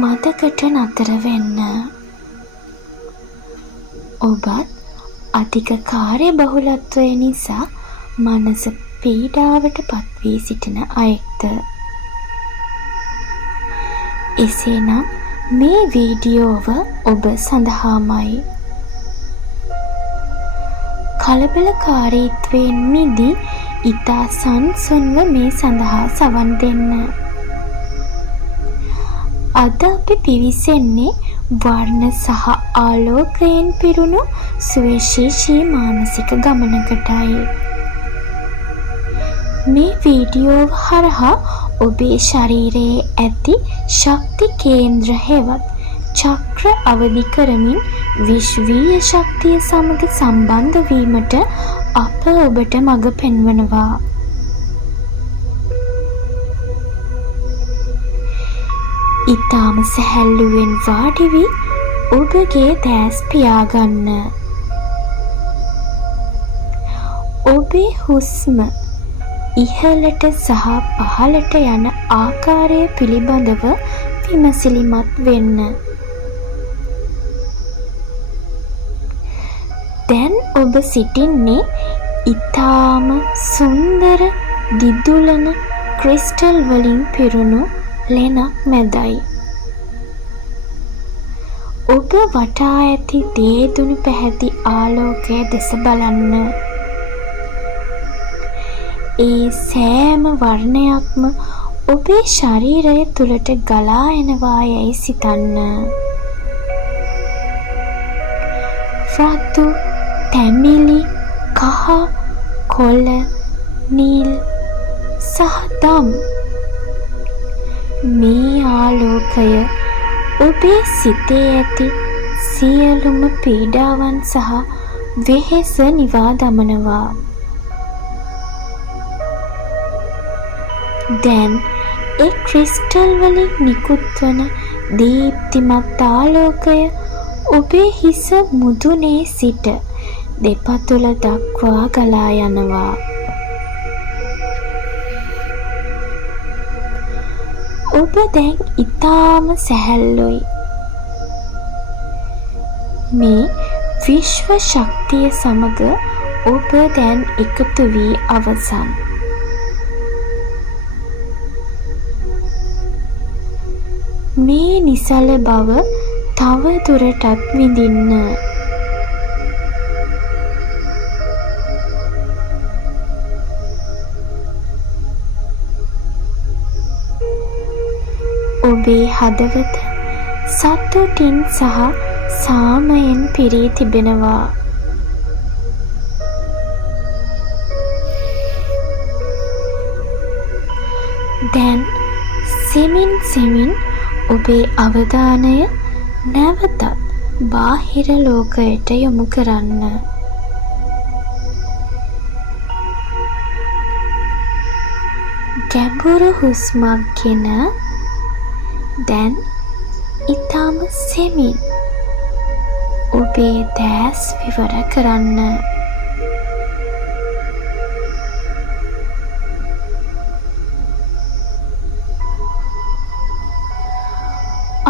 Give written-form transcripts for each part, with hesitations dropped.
මතකට නතර වෙන්න. ඔබත් අධික කාර්යබහුලත්වය නිසා මනස පීඩාවට පත්වී සිටින අයෙක්ද? එසේනම් මේ වීඩියෝව ඔබ සඳහාමයි. කලබලකාරීත්වයෙන් මිදී ඉතා සංසුන්ව මේ සඳහා සවන් දෙන්න. අද අපි පිවිසෙන්නේ වර්ණ සහ ආලෝකයෙන් පිරුණු සුවිශේෂී මානසික ගමනකටයි. මේ වීඩියෝව හරහා ඔබේ ශරීරයේ ඇති ශක්ති කේන්ද්‍ර හෙවත් චක්‍ර අවදි කරමින් විශ්වීය ශක්තිය සමග සම්බන්ධ වීමට අප ඔබට මඟ පෙන්වනවා. ඊටම සැහැල්ලුවෙන් වාඩි වී ඔබගේ දැස් පියාගන්න. ඔබේ හුස්ම ඉහළට සහ පහළට යන ආකාරය පිළිබඳව විමසිලිමත් වෙන්න. දැන් ඔබ සිටින්නේ ඊටාම සුන්දර දිදුලන ක්‍රිස්ටල් වලින් පිරුණු ලෙනක් මැදයි. ඔබ වටා ඇති දේදුණු පැහැති ආලෝකය දෙස බලන්න. ඒ සෑම වර්ණයක්ම ඔබේ ශරීරය තුළට ගලා එනවා යයි සිතන්න. රතු, තැඹිලි, කහ, කොළ, නිල් සහ දම්. මේ ආලෝකය ඔබේ සිතේ ඇති සියලුම පීඩාවන් සහ වෙහෙස නිවා දමනවා. දැන් ඒ ක්‍රිස්ටල් වලින් නිකුත් වන දීප්තිමත් ආලෝකය ඔබේ හිස මුදුනේ සිට දෙපතුල දක්වා ගලා යනවා. ඔබ දැන් ඊටාම සැහැල්ලුයි. මේ විශ්ව ශක්තිය සමග ඔබ දැන් එකතු වී අවසන්. මේ නිසල බව තව දුරටත් විඳින්න. ඔබේ හදවත සතුටින් සහ සාමයෙන් පිරී තිබෙනවා. දැන් සෙමින් ඔබේ අවධානය නැවතත් බාහිර ලෝකයට යොමු කරන්න. ගැඹුරු හුස්මක් ගෙන දැන් ඊටම සෙමින් ඔබේ දැස් විවර කරන්න.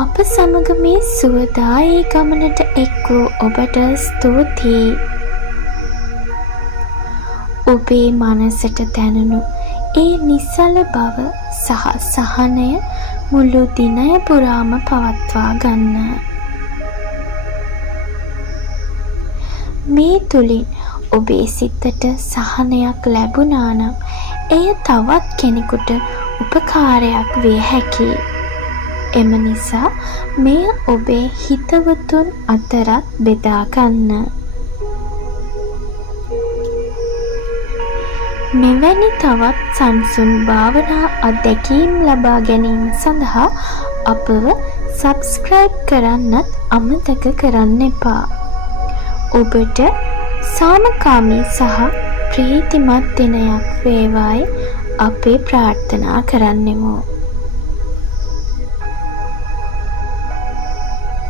අප සමග මේ සුවදායී ගමනට එක් වූ ඔබට ස්තුතියි. ඔබේ මනසට දැනුණු ඒ නිසල බව සහ සහනය මුළු දිනය පුරාම පවත්වා ගන්න. මේ තුලින් ඔබේ සිතට සහනයක් ලැබුණා නම් එය තවත් කෙනෙකුට උපකාරයක් විය හැකියි. එම නිසා මෙය ඔබේ හිතවතුන් අතරත් බෙදා ගන්න. මෙවැනි තවත් සංසුන් භාවනා අත්දැකීම් ලබා ගැනීම සඳහා අපව සබ්ස්ක්‍රයිබ් කරන්නත් අමතක කරන්න එපා. ඔබට සාමකාමී සහ ප්‍රීතිමත් දිනයක් වේවායි අපේ ප්‍රාර්ථනා කරන්නෙමු.